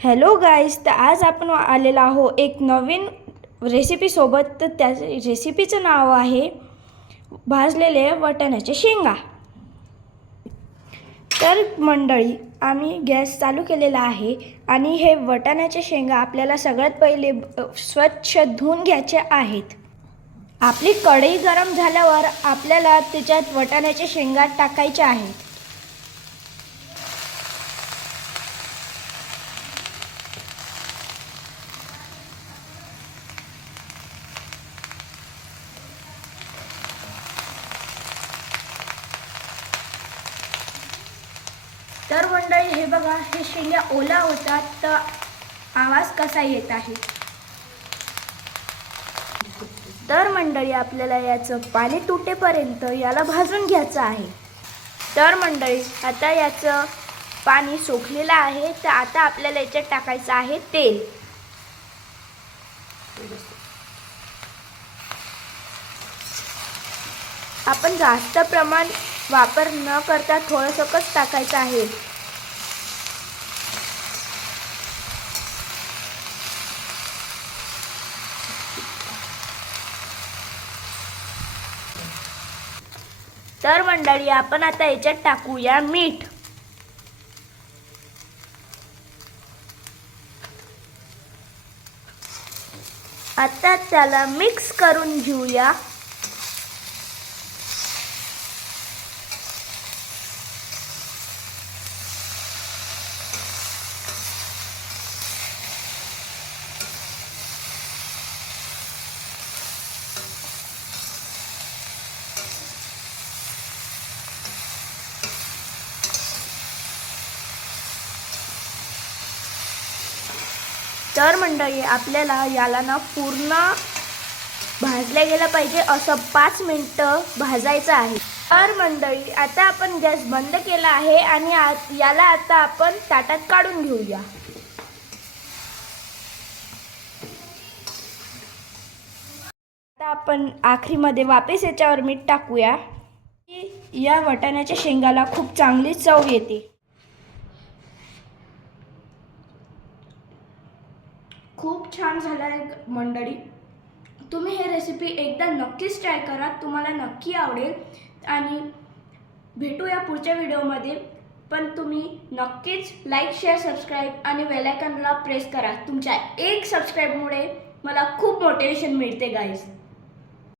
Hello guys, तर आज आपण आलेलो आहो एक नवीन रेसिपीसोबत. तर त्या रेसिपीचं नाव आहे भाजलेले वाटाण्याचे शेंगा. तर मंडळी, आम्ही गॅस चालू केलेला आहे आणि हे वाटाण्याचे शेंगा आपल्याला सगळ्यात पहिले स्वच्छ धुवून घ्यायचे आहेत. आपली कढई गरम झाल्यावर आपल्याला त्याच्यात वाटाण्याचे शेंगा टाकायचे आहेत. तर मंडळी, हे बघा, हे शेंगा ओला होतात तर आवाज कसा येत आहे. तर मंडळी, आपल्याला याचं पाणी तुटेपर्यंत याला भाजून घ्यायचं आहे. तर मंडळी, आता याचं पाणी सोकलेलं आहे. तर आता आपल्याला याच्यात टाकायचं आहे तेल. आपण जास्त प्रमाण वापर न करता थोडंसंच टाकायचं आहे. तर मंडळी, आपण आता याच्यात टाकूया मीठ. आता त्याला मिक्स करून घेऊया. तर मंडळी, आपल्याला याला ना पूर्ण भाजल्या गेलं पाहिजे, असं 5 मिनिटं भाजायचं आहे. तर मंडळी, आता आपण गॅस बंद केला आहे आणि याला आता आपण ताटात काढून घेऊया. आता आपण आखरीमध्ये वापस याच्यावर मीठ टाकूया. या वाटाण्याच्या शेंगाला खूप चांगली चव येते. खूप छान झाला आहे मंडळी. तुम्ही हे रेसिपी एकदा नक्कीच ट्राय करा, तुम्हाला नक्की आवडेल. आणि भेटूया पुढच्या व्हिडिओमध्ये. पण तुम्ही नक्कीच लाईक, शेअर, सबस्क्राईब आणि बेल आयकॉनला प्रेस करा. तुमच्या एक सबस्क्राईबमुळे मला खूप मोटिवेशन मिळते गाईज.